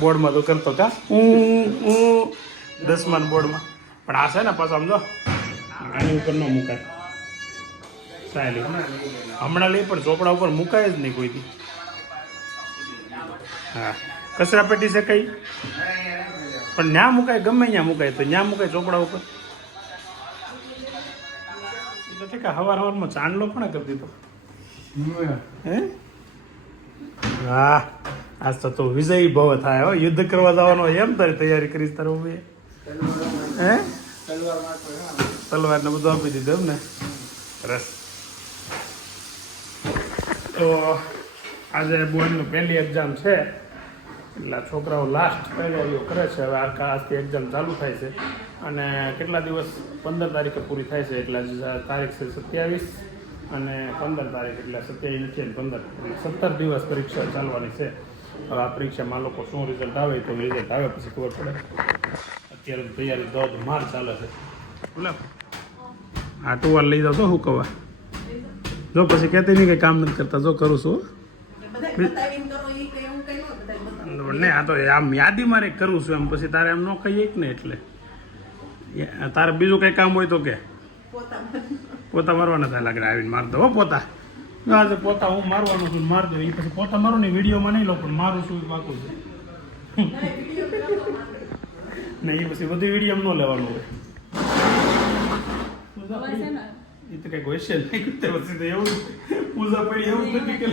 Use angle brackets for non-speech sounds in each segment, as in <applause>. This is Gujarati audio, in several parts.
બોર્ડમાં તો કરતો કા? હું હું દસમાન બોર્ડમાં. પણ આ છે ને પાછું સમજો આની ઉપર ન મુકાય. સાયલી. હમણાં લઈ પણ ચોપડા ઉપર મુકાય જ નહીં કોઈથી. હા. કચરા પેટી છે કઈ? પણ ન્યા મુકાય ગમે ત્યાં મુકાય તો. ન્યા મુકાય ચોપડા ઉપર. એ તો ઠીક હવાર હવારમાં ચાંદલો પણ કરી દીધો? હે? વાહ આજ તો તું વિજયી ભવ થાય, હો. યુદ્ધ કરવા જવાનો એમ તારી તૈયારી કરીશ તારો ઊભી હે? તલવાર ને બધું આપી દીધું એમ ને રસ. તો આજે બોર્ડનું પહેલી એક્ઝામ છે. એટલે છોકરાઓ લાસ્ટ તૈયારીઓ કરે છે. હવે આખા આજથી એક્ઝામ ચાલુ થાય છે. અને કેટલા દિવસ? પંદર તારીખે પૂરી થાય છે. એટલે તારીખ છે સત્યાવીસ અને પંદર તારીખ. એટલે સત્યાવીસ નથી, પંદર. સત્તર દિવસ પરીક્ષા ચાલવાની છે. હવે આ પરીક્ષામાં લોકો શું રિઝલ્ટ આવે તો રિઝલ્ટ આવે પછી ખબર પડે. અત્યારે તૈયારી દોઢ માર ચાલે છે. બોલો. આ ટુવાલ લઈ જાઓ તો શું કહેવા? જો પછી કહેતી નહીં કે કામ નથી કરતા જો કરું છું. ને આ તો આમ યાદી મારે કરું છું એમ પછી તારે એમ ન કહીએ ને એટલે. તારે બીજું કંઈ કામ હોય તો કે. પોતા મારવાના થાય લાગે આવીને માર દો હો પોતા. ના, આજે પોતા હું મારવાનું છું માર દો. એ પછી પોતા મારો ને વિડીયોમાં નહીં લો પણ મારું છું એ પાકું છે. નહીં એ પછી બધી વીડિયો ન લેવાનું હોય. એ તો કઈ છે નહીં તે પછી તો એવું પૂજા પડી એવું નથી કે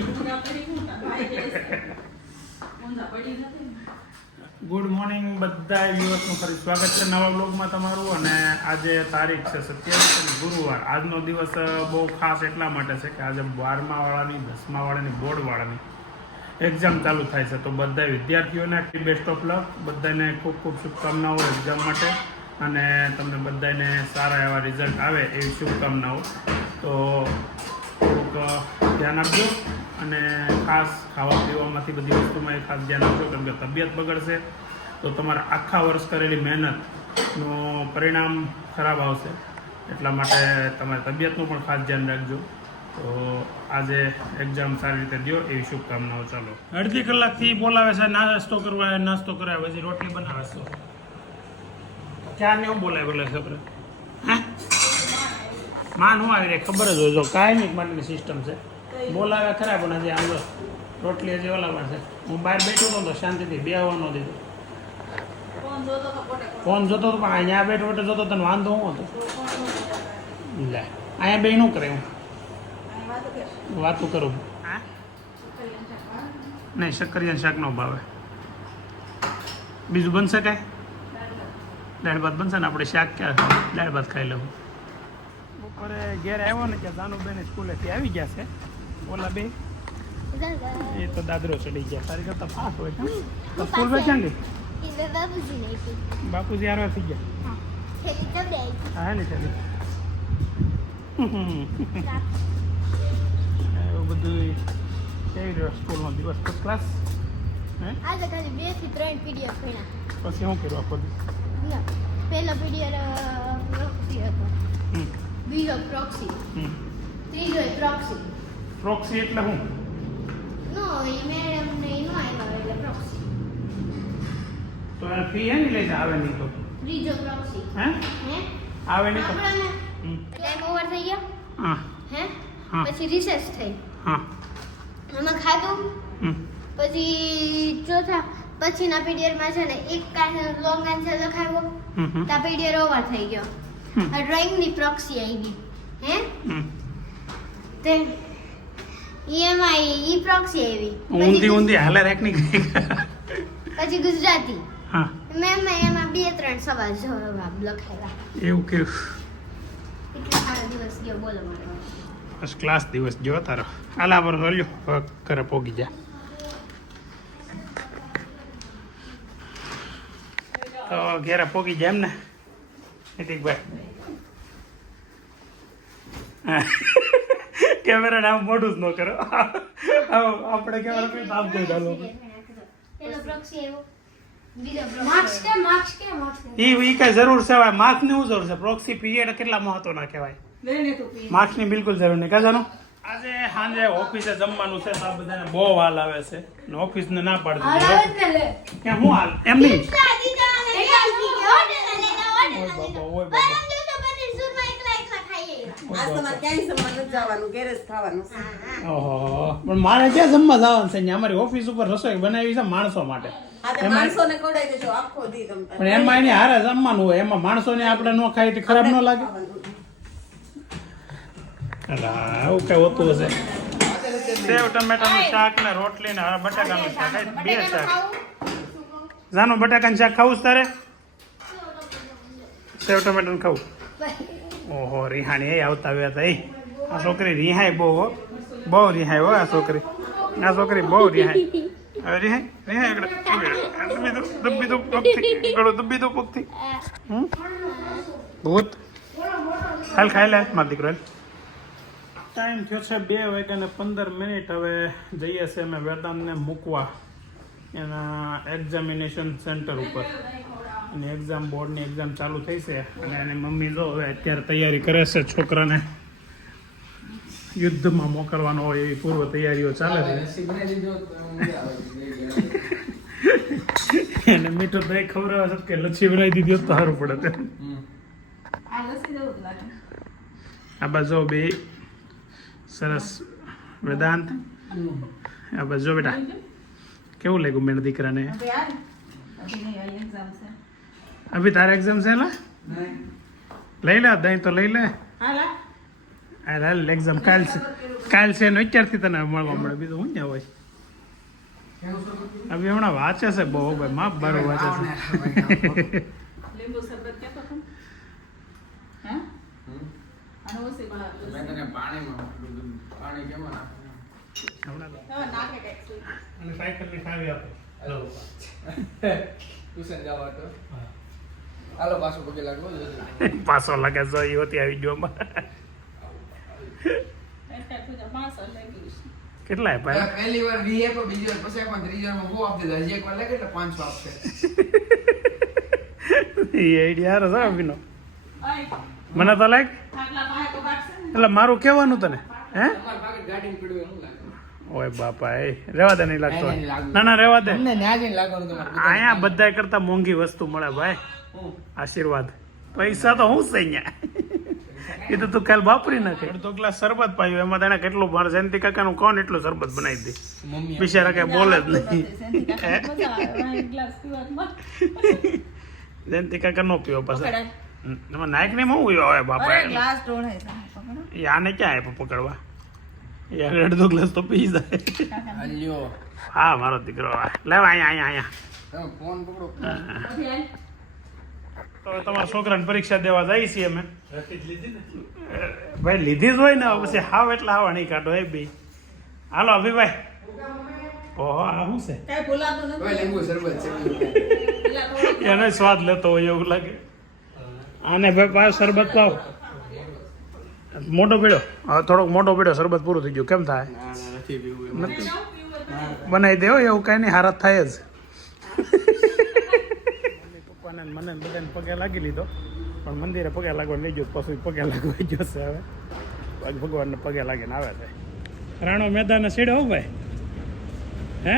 ગુડ મોર્નિંગ બધા યુવકનું ફરી સ્વાગત છે નવા બ્લોગમાં તમારું અને આજે તારીખ છે સત્યાવીસ ગુરુવાર. આજનો દિવસ બહુ ખાસ એટલા માટે છે કે આજે બારમા વાળાની દસમા વાળાની બોર્ડ વાળાની એક્ઝામ ચાલુ થાય છે. તો બધા વિદ્યાર્થીઓને બેસ્ટ ઓફ લક બધાને ખૂબ ખૂબ શુભકામનાઓ એક્ઝામ માટે. અને તમને બધાને સારા એવા રિઝલ્ટ આવે એવી શુભકામનાઓ. તો થોડુંક ધ્યાન આપજો. અને ખાસ ખાવા પીવામાંથી બધી વસ્તુમાં એ ખાસ ધ્યાન આપજો કેમ કે તબિયત બગડશે તો તમારા આખા વર્ષ કરેલી મહેનતનું પરિણામ ખરાબ આવશે. એટલા માટે તમારી તબિયતનું પણ ખાસ ધ્યાન રાખજો. તો આજે એક્ઝામ સારી રીતે દો એવી શુભકામનાઓ ચાલો. અડધી કલાકથી બોલાવે છે, નાસ્તો કરવા, નાસ્તો કરાવે, પછી રોટલી બનાવે છે. ચાર ને એવું બોલાવે બોલે છોકરા હા? માન હું આવી રહી, ખબર જ હોય. જો કાંઈ નહીં માટેની સિસ્ટમ છે. બોલાવે ખરા પણ હજી આમ રોટલી હજી ઓલામાં છે. હું બહાર બેઠો હતો તો શાંતિથી બે આવવાનો દીધો. ફોન જોતો હતો પણ અહીંયા બેઠો બેઠો જોતો તને વાંધો હું હતો? લે અહીંયા બે નું કરે હું. વાતું કરું. હા? નહીં શક્કરિયા શાક નો ભાવે. બીજું બનશે કાંઈ? દાળ ભાત. બનશે ને? આપણે શાક ક્યાં દાળ ભાત ખાઈ લઉં. બપોરે ઘેર આવ્યો ને ત્યાં દાનુબેન સ્કૂલેથી આવી ગયા છે. ઓલા બે? એ તો દાદરો ચડી ગયા. તારી કરતા ફાસ હોય તો. સ્કૂલ વેચાણ ગઈ? બાપુજી હારવા થઈ ગયા? હા ને ચાલી એવું બધું કેવી રહ્યો સ્કૂલમાં દિવસ? ફર્સ્ટ ક્લાસ હે? આજે ખાલી બેથી ત્રણ પીડીએફ ભણ્યા પછી શું કર્યું આખો દિવસ? પહેલો પીડીએફ પ્રોક્સી હતો. બીજો પ્રોક્સી ત્રીજો પ્રોક્સી પ્રોક્સી એટલે શું તો એને ફી હે નહીં આવે નહીં તો? ત્રીજો પ્રોક્સી હે? હે? આવે નહીં તો? ટાઈમ ઓવર થઈ ગયો? હા. હે. પછી રિસેસ થઈ. હા. એમાં ખાધું? પછી ચોથા પછીના પીડીએફમાં છે ને એક લોંગ આન્સર લખાવ્યો. તા પીડીએફ ઓવર થઈ ગયો. આ ડ્રોઈંગની પ્રોક્સી આવી ગઈ હે? હમ. તે ઈએમઆઈ ઈ પ્રોક્સી એવી ઊંધી ઊંધી હાલે રેકની પછી ગુજરાતી. હા. મેં એમાં બે ત્રણ સવાલ જવાબ લખાવ્યા એવું કેવું એટલો સારો દિવસ ગયો બોલો મારો ફર્સ્ટ ક્લાસ દિવસ જો તારો. આલા પર હલ્યો ઘરે પોગી જા. તો ઘેરા પોગી જાય એમ ને. નીતિકભાઈ હા. કેમેરા આમ મોઢું જ ન કરો. આપણે કેમેરા કોઈ નામ કહી ડાલો પેલો જરૂર છે માર્ક્સની શું જરૂર છે? પ્રોક્સી પીરિયડ કેટલા મહત્વના કહેવાય? માર્ક્સની બિલકુલ જરૂર નહીં. કાજાનો આજે સાંજે ઓફિસે જમવાનું છે તો આ બધાને બહુ હાલ આવે છે. ને ઓફિસને ના પાડી ને કે હું હાલ? એમ નહીં. ઓય બાબા, ઓય બાબા. પણ મારે ક્યાં જમવા જવાનું છે અહીંયા અમારી ઓફિસ ઉપર રસોઈ બનાવી છે માણસો માટે. પણ એમાં એની હારે જમવાનું હોય એમાં માણસોને આપણે ન ખાઈ તો ખરાબ ન લાગે. અલા, આવું કઈ હોતું હશે. સેવ ટમેટાનું શાક ને રોટલી ને બટાકાનું શાક. બે શાક? જાનું બટાકાનું શાક ખાવું તારે? સેવ ટમેટાનું ખાવું. ઓહો, રિહાણી એ આવતા આવ્યા હતા એ આ છોકરી રિહાય બહુ, હો. બહુ રિહાય હો, આ છોકરી. આ છોકરી બહુ રિહાય હવે રિહાય રિહાય દબ્બી દો દબ્બી દો પગથી. ગળો દબ્બી દો પગથી. હમ? ભૂત. હાલ ખાઈ લે, મારો દીકરો ટાઈમ થયો છે બે વાગ્યા ને પંદર મિનિટ. હવે જઈએ છીએ અમે વેદાંતને મૂકવા એના એક્ઝામિનેશન સેન્ટર ઉપર. અને એક્ઝામ બોર્ડની એક્ઝામ ચાલુ થઈ છે. અને એની મમ્મી જો હવે અત્યારે તૈયારી કરે છે છોકરાને યુદ્ધમાં મોકલવાનો હોય એવી પૂર્વ તૈયારીઓ ચાલે છે. અને <laughs> મીઠું દહીં ખવડાવે છે કે લચ્છી બનાવી દીધી તો સારું પડે તે આ બાજુ બે સરસ વેદાંત. આ બાજુ બેટા કેવું લાગ્યું મેં દીકરાને? અભી તારે એક્ઝામ છે લા લઈ લે દહીં તો લઈ લે હાલા હાલ હાલ એક્ઝામ કાલ છે કાલ છે એનો અત્યારથી તને મળવા મળે બીજું શું ને હોય અભી હમણાં વાંચે છે બહુ ભાઈ માપ બારો વાંચે છે ને? હે? અને હવે. અને સાયકલની ચાવી આપો. <laughs> ટ્યુશન જવા હતો હાલો પાછો પગે લાગવો <laughs> પાછો લાગે જો એ હોતી આ વિડીયોમાં. એટલે તું માણસો લઈ ગયું છે. કેટલા આપ્યા પહેલી વાર વી આપ્યો બીજી વાર પછી પણ ત્રીજી વાર બહુ આપી દીધા હજી એક વાર લાગે એટલે પાંચસો આપશે. <laughs> એ આઈડિયા મને તો લાગ. એટલે મારું કહેવાનું તને હે? લાગે. ઓય બાપા એ રેવા દે નહીં લાગતો. ના ના રેવા દે. અહીંયા બધા કરતા મોંઘી વસ્તુ મળે ભાઈ? આશીર્વાદ. પૈસા તો હું છે અહીંયા એ તો તું કાલ વાપરી નાખે. અડધો ગ્લાસ શરબત પાયું. એમાં તેને કેટલું મારે જયંતિ કાકાનું કોણ એટલું શરબત બનાવી દે? મમ્મી બિચારા કઈ બોલે જ નહીં. જયંતિ કાકા. નો પીવો પાછા. એમાં નાયક ને હું હોય બાપા અરે, ગ્લાસ ઢોળાય છે. પકડો. એ આને ક્યાં આપ્યો પકડવા? એ આગળ અડધો ગ્લાસ તો પી જાય. હા મારો દીકરો. આ. લેવા અહીંયા અહીંયા અહીંયા. ફોન પકડો. તો હવે તમારા છોકરાને પરીક્ષા દેવા જાય છીએ અમે. ભાઈ લીધી જ હોય ને પછી હાવ એટલે હાવા નહીં કાઢો એ બી. હાલો અભિભાઈ. ઓહો આ શું છે? કાંઈ ભૂલાતું નથી. લીંબુ શરબત છે. પેલા થોડુંક એને સ્વાદ લેતો હોય એવું લાગે. આને ભાઈ પાછો શરબત પાવ મોટો પીડો હવે થોડોક મોટો પીડો શરબત પૂરું થઈ ગયું. કેમ થાય. બનાવી દેવો એવું કઈ નહીં હારત થાય જ. પપ્પાને મને બધાને પગે લાગી લીધો. પણ મંદિરે પગે લાગવા લઈ ગયો પછી પગે લાગવા ગયો છે હવે. આજ ભગવાનને પગે લાગીને આવે છે. રાણો મેદાને સીડો હો ભાઈ? હે?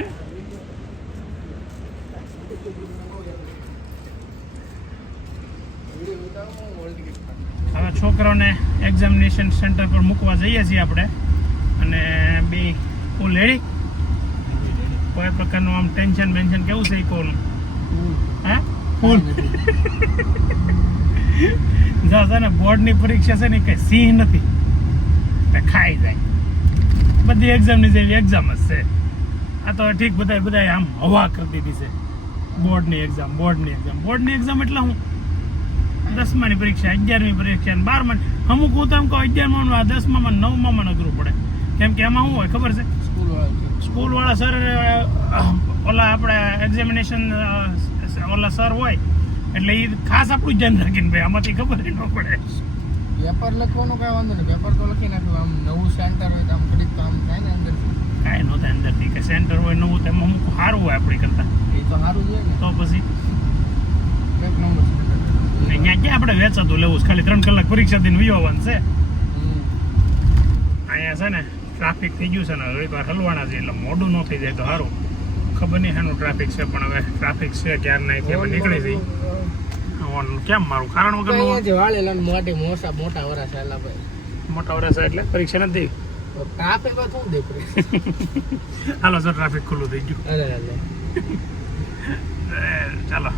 હવે છોકરાઓને એક્ઝામિનેશન સેન્ટર પર મૂકવા જઈએ છીએ આપણે. અને બે ફૂલ લેડી કોઈ પ્રકારનું આમ ટેન્શન બેન્શન કેવું છે કોનું હે ફૂલ જો છે ને બોર્ડની પરીક્ષા છે ને કઈ સિંહ નથી. તે ખાઈ જાય. બધી એક્ઝામની જેવી એક્ઝામ જ છે. આ તો ઠીક બધા બધા આમ હવા કરી દીધી છે. બોર્ડની એક્ઝામ બોર્ડની એક્ઝામ બોર્ડની એક્ઝામ એટલે હું દસમાની પરીક્ષા અગિયારમી પરીક્ષા અને બારમા અમુક હું તો એમ કહું અગિયારમાં આ દસમામાં નવમામાં અઘરું પડે. કેમ કે એમાં શું હોય ખબર છે? સ્કૂલવાળા છે. સ્કૂલ વાળા સર ઓલા આપણે એક્ઝામિનેશન ઓલા સર હોય એટલે એ ખાસ આપણું ધ્યાન રાખીને ભાઈ આમાંથી ખબર ન પડે. પેપર લખવાનો કઈ વાંધો નહીં. પેપર તો લખી નાખ્યું આમ નવું સેન્ટર હોય તો આમ ઘડીક તો આમ થાય ને અંદર કાંઈ નહોતા અંદરથી કે સેન્ટર હોય નવું તો એમાં અમુક સારું હોય આપણી કરતાં. એ તો સારું છે ને. તો પછી? એક નંબર અહીંયા ક્યાં આપણે વેચાતું લેવું છે ખાલી ત્રણ કલાક પરીક્ષા દઈને વિવાવાનું છે. અહીંયા છે ને ટ્રાફિક થઈ ગયું છે ને વાર હલવાના છે એટલે મોડું ન થઈ જાય તો સારું ખબર નહીં એનું ટ્રાફિક છે પણ હવે ટ્રાફિક છે ક્યારે નહીં તે નીકળી જઈ. ઓન કેમ મારું? કારણ વગર વાળેલા મોટે મોટી મોટા મોટા વરા ચાલા ભાઈ. મોટા વર્ષ એટલે પરીક્ષા નથી ટ્રાફિકમાં શું દેખું. હાલો સર ટ્રાફિક ખુલ્લું થઈ ગયું. અરે અરે એ, ચાલો.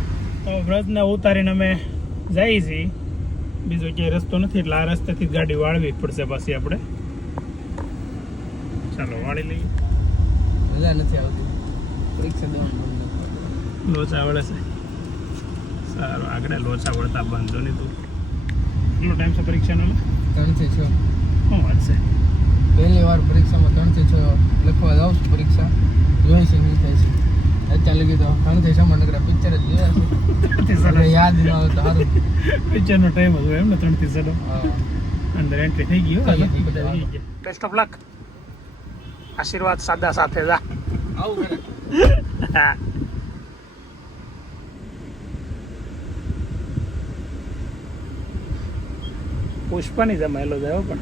તો વ્રજને ઉતારીને અમે જઈએ છીએ બીજો ક્યાંય રસ્તો નથી એટલે આ રસ્તેથી જ ગાડી વાળવી જ પડશે પાછી આપણે. ચાલો વાળી લઈએ. મજા નથી આવતી. પરીક્ષા દેવાનું. લોચા વળે છે. સારું આગળ લોચા વળતા બાંધો નહીં તું. કેટલો ટાઈમ છે પરીક્ષાનો? ત્રણથી છ. શું વાત છે? પહેલી વાર પરીક્ષામાં ત્રણથી છ લખવા જાઉં છું પરીક્ષા. જોઈ છે નહીં થાય છે. અત્યારે લગી તો ત્રણથી છ માં નકરા પિક્ચર જ જોયા છે. યાદ ન આવે તો સારું. પિક્ચરનો ટાઈમ હતો એમ ને. ત્રણથી હા. અંદર એન્ટ્રી થઈ ગયા બેસ્ટ ઓફ લક આશીર્વાદ સાદા સાથે જા. આવું કરે. <laughs> પુષ્પાની જમાયેલો જાય પણ.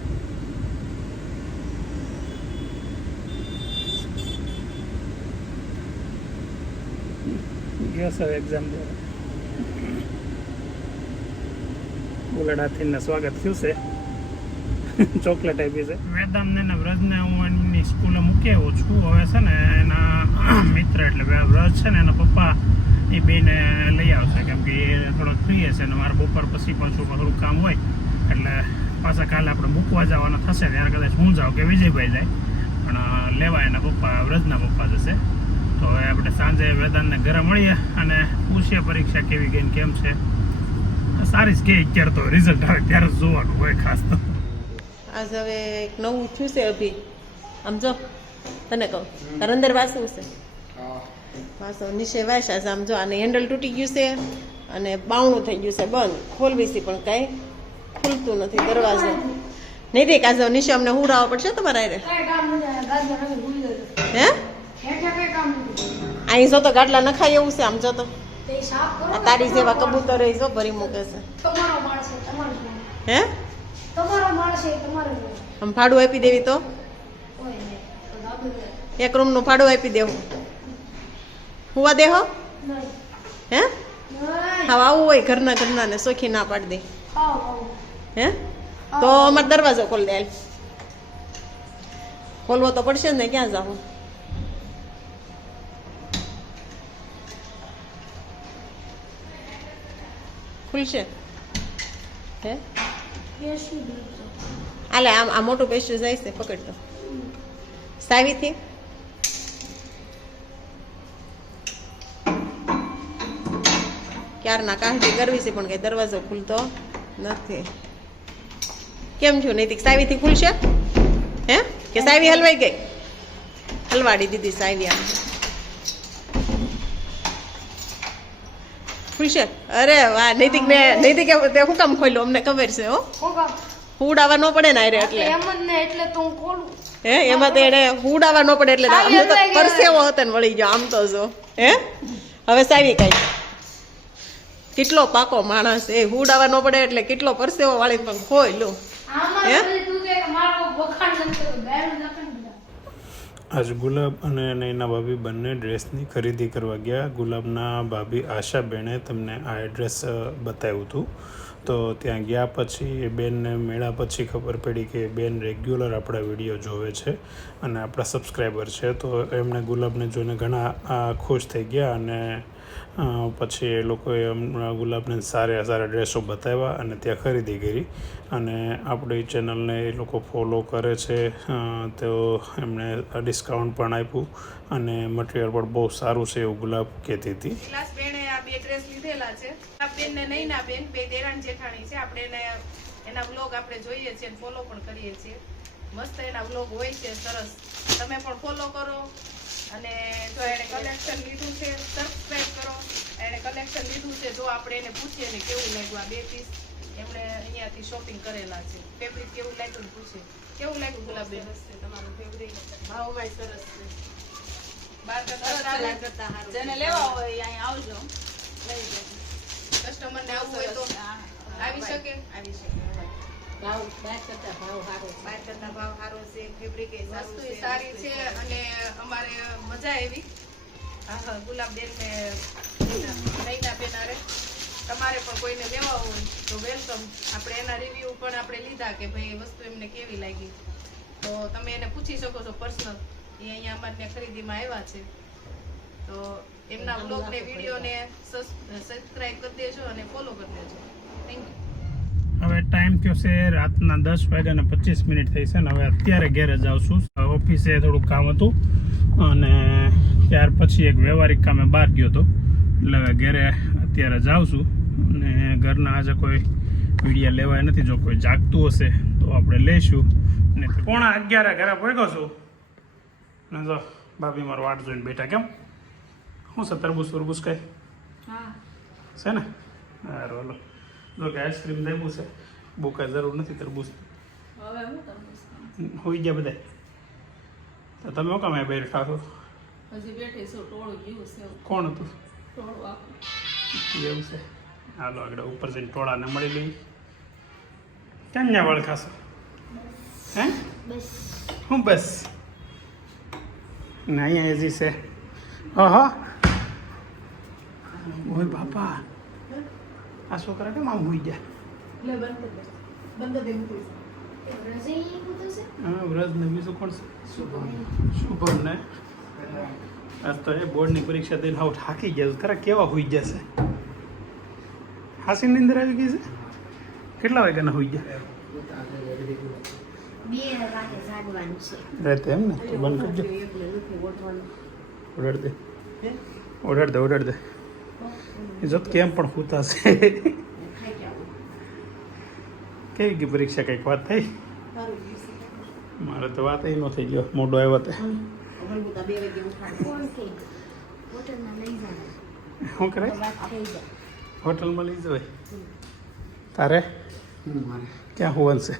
ગયો સર એક્ઝામ દેવા ઉલડાથી સ્વાગત થયું છે. <laughs> ચોકલેટ આપી છે. વેદાંતને ને વ્રજને હું એમની સ્કૂલે મૂકી આવ્યો છું હવે છે ને એના મિત્ર એટલે વ્રજ છે ને એના પપ્પા એ બેને લઈ આવશે કેમ કે એ થોડોક ફ્રી હશે ને મારે બપોર પછી પાછું થોડું કામ હોય એટલે પાછા કાલે આપણે મૂકવા જવાના થશે. ત્યારે કદાચ હું જાઉં કે વિજયભાઈ જાય. પણ લેવા એના પપ્પા વ્રજના પપ્પા જશે. તો હવે આપણે સાંજે વેદાંતને ઘરે મળીએ અને પૂછીએ પરીક્ષા કેવી ગઈ કેમ છે. સારી જ કે અત્યારે તો રિઝલ્ટ આવે ત્યારે જોવાનું હોય ખાસ તો. આજ હવે એક નવું થયું છે અભી. આમ જો તને કહું તાર અંદર વાસવું છે વાસો નીચે વાસ્યા છે આમ જો આને હેન્ડલ તૂટી ગયું છે અને બાવણું થઈ ગયું છે બંધ. ખોલવી છે પણ કાંઈ ખુલતું નથી દરવાજો. નહીં દે કાજો નીચે અમને હુડાવવા પડશે તમારા હારે. હે? અહીં જો તો ગાડલા નખાય એવું છે આમ જો તો. આ તારી જેવા કબૂતર એ જો ભરી મૂકે છે. તમારો માળ છે તમારો માળ. હે? તમારો માળ છે તમારો માળ. આમ ભાડું આપી દેવી તો કોઈ નહીં. તો દાદુ રહે. એક રૂમનું ભાડું આપી દેવું. હુવા દેહો. હે? હા, આવું હોય ઘરના ઘરના ને સોખી ના પાડી દે. હે? તો અમારે દરવાજો ખોલી દે. ખોલવો તો પડશે ને, ક્યાં જાઉં? ખુલશે? હે? આલે આમ આ મોટું પેસ્ટ્રી જાય છે, પકડતો. સાવીથી ક્યારના કાંઠી કરવી છે પણ કઈ દરવાજો ખુલતો નથી. કેમ છું નૈતિક? સાવીથી ખુલશે? હે? કે સાવી હલવાઈ ગઈ? હલવાડી દીધી સાવી આમ. ખુલશે? અરે વાહ નૈતિક ને નૈતિક તે શું કામ ખોલ્યું? અમને ખબર છે હો. હું? હુડાવા ન પડે ને આરે એટલે. એટલે તો હું ખોલું. હે એમાં તો એને હુડાવા ન પડે એટલે અમને તો પરસેવો હતો ને વળી ગયો આમ તો જો. હે? હવે સાવી કઈ કેટલો પાકો માણસ એ હુડાવા ન પડે એટલે કેટલો પરસેવો વાળી પણ ખોઈ લો. આમાં હે? આજ ગુલાબ અને નૈના ભાભી બંને ડ્રેસની ખરીદી કરવા ગયા. ગુલાબના ભાભી આશાબેને તમને આ એડ્રેસ બતાવ્યું હતું. તો ત્યાં ગયા પછી એ બેનને મેળા પછી ખબર પડી કે બેન રેગ્યુલર આપણા વીડિયો જોવે છે અને આપણા સબસ્ક્રાઈબર છે. તો એમણે ગુલાબને જોઈને ઘણા ખુશ થઈ ગયા અને પછી એ લોકોએ ગુલાબને સારા સારા ડ્રેસો બતાવ્યા અને ત્યાં ખરીદી કરી. અને આપણી ચેનલને એ લોકો ફોલો કરે છે. તો એમણે ડિસ્કાઉન્ટ પણ આપ્યું અને મટીરિયલ પણ બહુ સારું છે એવું ગુલાબ કહેતી હતી. આપણે એના બ્લોગ આપણે જોઈએ છીએ ફોલો પણ કરીએ છીએ. મસ્ત એના વ્લોગ હોય છે સરસ. તમે પણ ફોલો કરો અને જો એને કલેક્શન લીધું છે સબસ્ક્રાઈબ કરો. એને કલેક્શન લીધું છે જો આપણે એને પૂછીએ ને કેવું લાગ્યું આ બે પીસ એમણે અહીંયાથી શોપિંગ કરેલા છે. ફેબ્રિક કેવું લાગ્યું પૂછે. કેવું લાગ્યું ગુલાબબેન તમારું ફેબ્રિક ભાવમાં સરસ છે. બાર કરતા જેને લેવા હોય અહીં આવજો. લઈ જજો કસ્ટમર ને આવવું હોય તો આવી શકે. આવી શકે ભાવ બાર કરતા ભાવ સારો બાર કરતા ભાવ સારો છે ફેબ્રિક વસ્તુ સારી છે અને અમારે મજા આવી. હા ગુલાબબેન ને નૈના બેનારે. તમારે પણ કોઈને લેવા હોય તો વેલકમ આપણે એના રિવ્યુ પણ આપણે લીધા કે ભાઈ એ વસ્તુ એમને કેવી લાગી. તો તમે એને પૂછી શકો છો પર્સનલ એ અહીંયા અમારે ખરીદીમાં આવ્યા છે. તો એમના બ્લોગ ને વીડિયો ને સબસ્ક્રાઇબ કરી દેજો અને ફોલો કરી દેજો. થેન્ક યુ હવે ટાઈમ થયો છે રાતના દસ વાગ્યા ને પચીસ મિનિટ થઈ છે ને હવે અત્યારે ઘેરે જાઉં છું. ઓફિસે થોડુંક કામ હતું અને ત્યાર પછી એક વ્યવહારિક કામે બહાર ગયો હતો. એટલે હવે ઘેરે અત્યારે જાઉં છું અને ઘરના આજે કોઈ વિડીયા લેવાય નથી. જો કોઈ જાગતું હશે તો આપણે લઈશું. ને પોણા અગિયાર ઘરે પહોંચ્યો છું. ને જો ભાભી મારો વાટ જોઈને બેઠા કેમ? શું છે તરબૂસ તરબૂસ કઈ? હા. છે ને? સારું હાલો. જો કે આઈસ્ક્રીમ દેવું છે બુકા જરૂર નથી તરબૂચ હવે હું તમને હોઈ ગયા બધા તો તમે શું કામ બેઠા છો? હજી બેઠી છું ટોળું ગયું છે. કોણ હતું? એવું છે. હાલો આગળ ઉપર જઈને ટોળાને મળી લઈ કેમ ત્યાં વળખાશો? હે? બસ. હું બસ? ના અહીંયા એજી છે. હા ઓય બાપા. આ છોકરા કેમ આમ હોઈ ગયા હા વ્રજ ને બીજું કોણ શુભમ. ને? આજ તો એ બોર્ડની પરીક્ષા દઈને હાવ થાકી ગયા ખરા કેવા હોઈ ગયા છે? હાસી અંદર આવી ગઈ છે? કેટલા વાગ્યાના હોઈ ગયા? બે વાગે જાગવાનું છે. રહેતે એમ ને? બંધ કરજો. ઓડાડ દે. ઓડાડ દે ઓડાડ દે. એ જોત કેમ પણ હોતા છે? કેવી ગઈ પરીક્ષા, કંઈક વાત થઈ? મારે તો વાત ન થઈ ગયો મોડો આવ્યો તે. શું કરે? હોટલમાં લઈ જવાય. તારે? ક્યાં હોવાનું છે?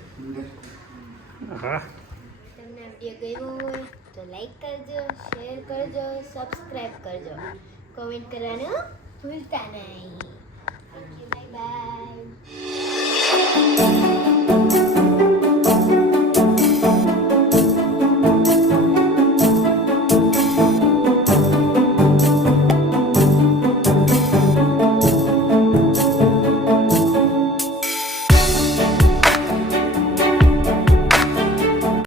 હા. તમને વીડિયો તો લાઈક કરજો શેર કરજો સબસ્ક્રાઈબ કરજો. કોમેન્ટ કરવાનું ભૂલતા નહીં થેન્ક યુ બાય બાય